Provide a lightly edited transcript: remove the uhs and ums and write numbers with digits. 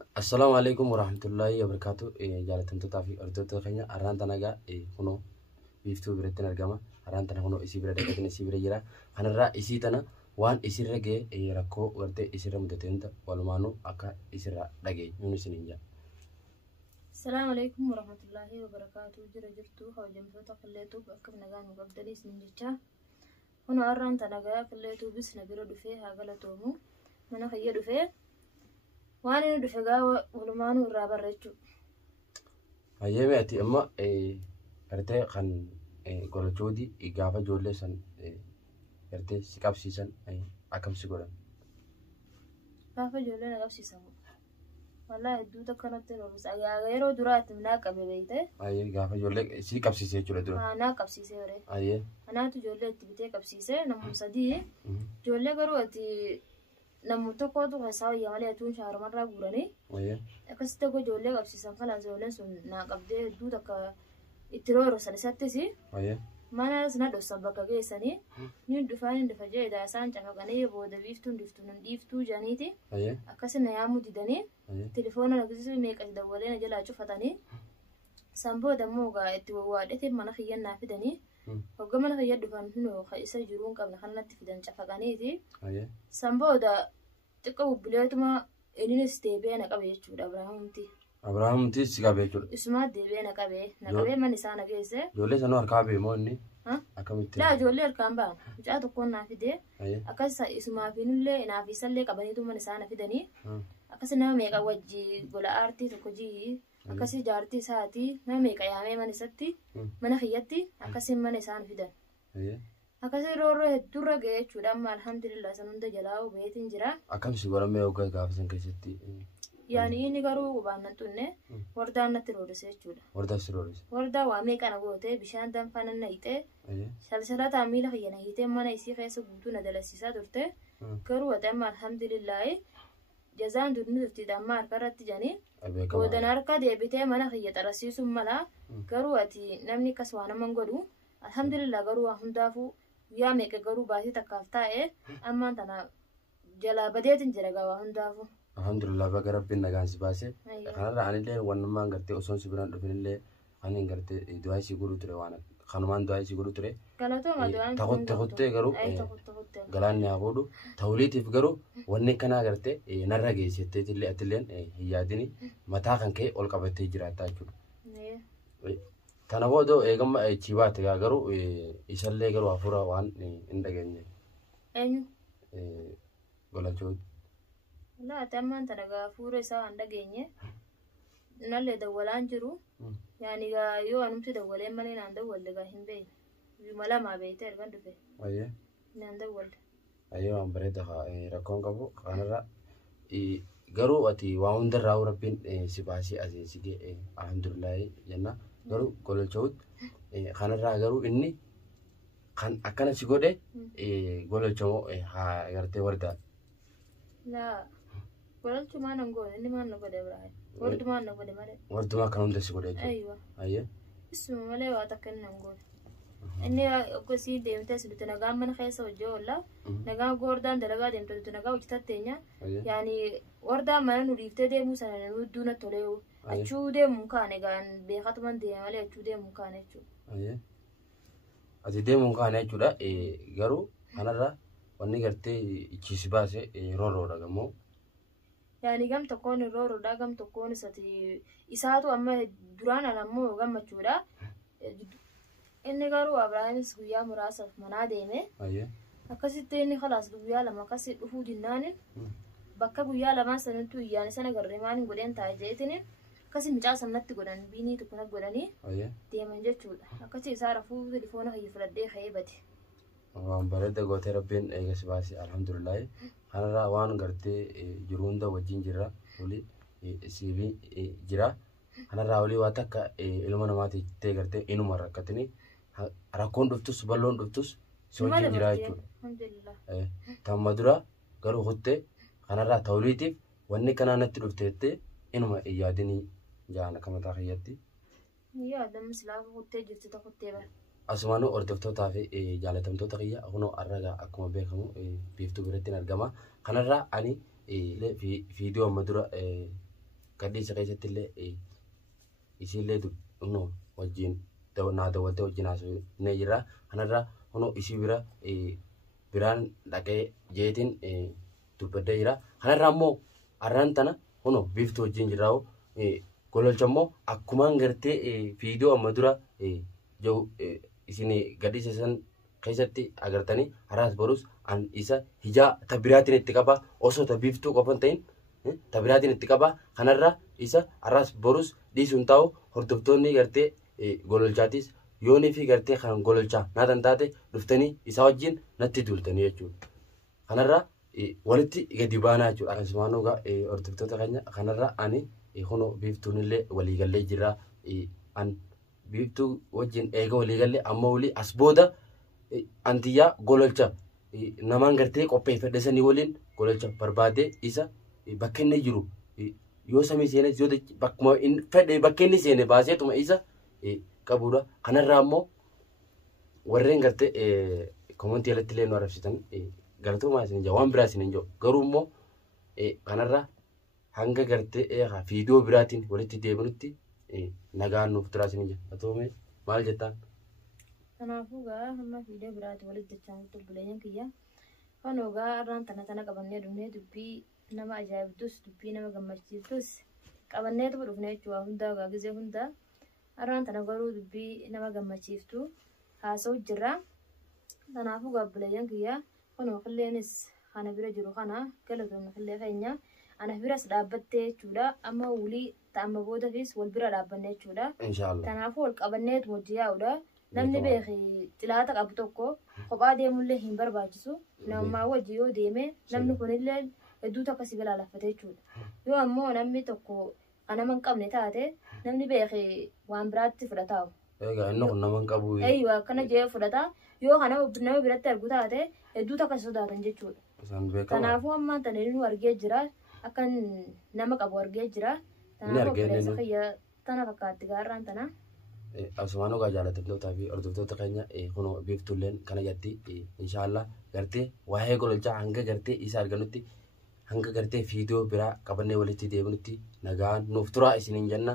السلام عليكم ورحمة الله وبركاته. جالتهم تطافي أردوتو خينا أرانتا نجا كنو بيفتو بريتنا الجامعة أرانتا كنو إسي بريدا كتني إسي بريجرا أنا را إسي تنا وان إسي رجع ركو ورته إسي رمدتين تا والمانو أكا إسي را رجع يونسينجا. السلام عليكم ورحمة الله وبركاته. جرجرتو هو جمعتو خليتو بأكم نجان مقدري سنجتة هنا أرانتا نجا خليتو بس نبيرو دفيه هاقلتومو من خير دفيه وأنا دفعة ولمانو الرابع رجو. أيام أتي أما رته خان قول جودي إجابة جولة سن رته سكاب سيسن أكم سكورا. كافة جولة نقاب سيسمو. والله دودا كانت ترى بس أجا درات مناك أبي بيته. أيه كافة جولة سكاب سيسة جولة درا. أنا كاب سيسة وري. أيه. أنا تو جولة تبتة كاب سيسة نمو صديه. جولة كرو أتي نمو تقعد وحساوي يعمل أتون شهر مرة غوراني. أيه. أكست تقول جولة كاب سيسة خلاص جولة سون ناقب ده دودا كا إترور سلسلة سي. أيه. mana sina do sabaka geesani ni dufaan dufa jeeda saan cafaqanii booda biiftuun dhiiftuu janiiti akkasina yaamu didanii telefoona nagisi meeqas dawwalee na jalaa cufatanii san booda moogaa itti wawwaadhete mana kiyyannaa fidanii hogga mana kiyya dhufan hunoo ka isa jiruun qabna kanatti fidan cafaqaniiti san booda xiqqoo bubbileetuma ininis deebi'ee na qabe jechuudha Abrahaamti si qabe jechuudha. Isuma deebi'ee na qabee man isaa na geesse. Ijoollee sanuu harkaa bee moo inni? Akkamitti? Laa ijoollee harkaan ba'an mucaa tokkoon naa fidee akkas isumaafiinullee naafisallee qabaniitu man isaa na fidanii akkas nama meeqa wajji gola aartii tokko jii akkasii jaartii isaatii nama meeqa yaamee man isatti mana kiyyatti akkasiin mana isaa na fidan. Akkasii roorroo hedduurra ga'ee jechuudha amma alhamdulillah san hunda jalaa beetiin jira. Akkamsi godhamee hoggaa gaafa san keessatti? Yani ini garuu baannan tunne wardaan natti roodise jechuudha. Wardaa si roodise? Wardaa waa meeqa na goote bishaan danfana na hiixee salsalataa miila kiyya na hiixee mana isii keessa guutuu na dalasiisaa turte garuu wata amma alhamdulillahi jazaan durni turti amma harka irratti janii boodan harka deebitee mana kiyya xarasiisuun mala garuu ati namni akkas waa naman godhu alhamdulillah garuu waa hundaafuu guyyaa meeqa garuu baasii takkaaf taa'ee ammaan tana jalaa badeetin jira gaa waa hundaafuu. Alhamdulillah baga rabbiin nagaan si baase kanarraa anillee wannumaan gartee osoon si biraan dhufinillee ani gartee du'aa isii godhu ture waan kanumaan du'aa isii godhu ture taqutte garuu galaanni haa fuudhu ta'uliitiif garuu wanni kanaa gartee narra geessetteetillee atilleen hin yaadini mataa kan ka'e ol qabattee jiraattaa jechuudha. Tana boodoo eegamma achii baate garuu isallee garuu hafuura waan hin dhageenye. Eenyu? Golachootti. لا تمام ترى فورة ساعة عندك جيني نالله دوالان جرو يعني يو أنو تدوالين مالين عنده ولا جاهين بين يملا ما بيته أركان دفع أيه عنده ولا أيه أم بريدة ركون كابو أنا را غرو أتي واوندر راو ربين سباسي أزيسي الحمد لله جنة غرو كل شود أنا را غرو إني kan akkana si godhe gololchoo haa gartee warda la gololchumaa nan goone inni maan na godhe biraay wardumaan na godhe malee wardumaa kan hunda si godhe aywa ayye isuma malee waa takka nan goone inni akkasii deemtee sibitu nagaan mana keessa hojii oolla nagaan gordaan dalagaa deemtee nagaa hojjetaa teenya yaani wardaan mana nu dhiiftee deemuu sana nu duuna tolee achuu deemuu kaane gaan beekatuman deema malee achuu deemuu kaane jechuudha. Ayye. Ati deemuun kaane jechuudha garuu kanarra wanni gartee ichiisi baase roorroodha gamoo. Yani gam tokkoon roorroodha gam tokkoon isaatu amma duraan alammoo gammachuudha. Inni garuu Abrahaamis guyyaa muraasaaf manaa deeme. Akkasitti inni khalaas guyyaa lama akkasii dhufuu dinnaanin bakka guyyaa lamaan sanattu iyyaani sana garree maaliin godheen taa'e jeetini. Akkasii mucaa sanatti godhan biinii tokko na godhanii deeman jechuudha. Akkasii isaa rafuu telefoona kiyya fudhadhee ka'ee bade. Waan bareeda gootee rabbiin eegas baase alhamdulillah. Kanarraa waan gartee jiru hunda wajjin jirra olii siibii jira. Kanarraa olii waa takka ilma namaati ta'e gartee inuma rakkatanii rakkoon dhuftus balloon dhuftus si wajjin jira jechuudha. Tamma dura garuu huttee kanarraa ta'uliitiif wanni kanaa natti dhufteettee inuma yaadinii jaana kama taakhiyyatti. Yaa dammi silaa huttee jirti ta huttee bara. Asumaanuu hordoftootaa fi jaalatamtoota kiyya kunoo arragaa akkuma beekamu biiftuu biratti argama. Kanarraa ani viidiyoo amma dura kadhi isa keessatti illee isiillee no wajjin naa daawwattee wajjin haasofnee jirra. Kanarraa kunoo isii bira biraan dhaqee jeetiin dubbadee jira. Kanarraa immoo arraan tana kunoo biiftuu wajjin jirraa gololcha immoo akkumaan gartee viidiyoo amma dura jiru isin gadhiisa san keessatti agartanii haraas borus an isa hijaa tabiraatiin itti qaba osoo tabiiftuu qofan ta'in tabiraatiin itti qaba. Kanarraa isa haraas borus dhiisuun taa'u hordoftoonni gartee gololchaatis yoonii fi gartee kan gololchaa naatan taate dhuftanii isaa wajjin natti duultanii jechuudha. Kanarraa walitti gadi baanaa jechuudha. Akkasumaan hordoftoota keenya kanarraa ani kunoo biiftuun illee waliigallee jira. An biiftuu wajjin eega waliigallee amma walii as booda antiyyaa gololcha namaan gartee qopheeffadhe sanii waliin gololcha barbaadee isa bakka inni jiru yoo samii seenes yoo bakkuma fedhe bakka inni seene baaseetuma isa qabuudha. Kanarraa immoo warreen gartee komantii alatti illee nu arrabsitan galatoomaa isin jaa waan biraa isin jiru garuu immoo kanarraa hanga gartee viidiyoo biraatiin walitti deebinutti nagaan nuuf turaa isin jaa. Atoomee maal jettaan? Kanaafuu gaa hamma viidiyoo biraatti walitti jechaan dubbileen kiyya. Kanoo gaa arraan tana qabannee dhufnee dubbii nama ajaa'ibtus dubbii nama gammachiiftus qabanneetu dhufnee jechuudha hundaa gaa gizee hundaa. Arraan tana garuu dubbii nama gammachiiftu haasa'u jirra. Kanaafuu gaa dubbileen kiyya kanoo qilleenis kana bira jiru kana galatoonni qillee keenya ana biras dhaabbattee jechuudha. Amma wulii ta'amma boodafis wal bira dhaabbannee jechuudha. Kanaafuu wal qabanneetu hojii yaa'udha. Namni beeki xilaata qabu tokko kophaa deemullee hin barbaachisu. Nammaa wajji yoo deeme namni kunillee hedduu takka si balaalaffatee jechuudha. Yoo ammoo namni tokko anama hin qabne taate namni beeki waan biraatti fudhataa. Egaa inni kun nama hin qabu. Eeyyuu akkana jee fudhata. Yoo kana nama biratti argu taate hedduu takka si sodaatan jechuudha. Kanaafuu ammaan tana inni argee jira. Akkan nama qabu argee jira. Kanaafuu obboleessa kiyya tana fakkaatti gaarraan tana. Asumaan ogaa jaallatamtootaa fi hordoftoota keenya kunoo biiftuulleen kana jatti inshaallah gartee waa'ee gololchaa hanga gartee isa arganutti hanga gartee viidiyoo biraa qabannee walitti deebinutti nagaan nuuf turaa isiniin jenna.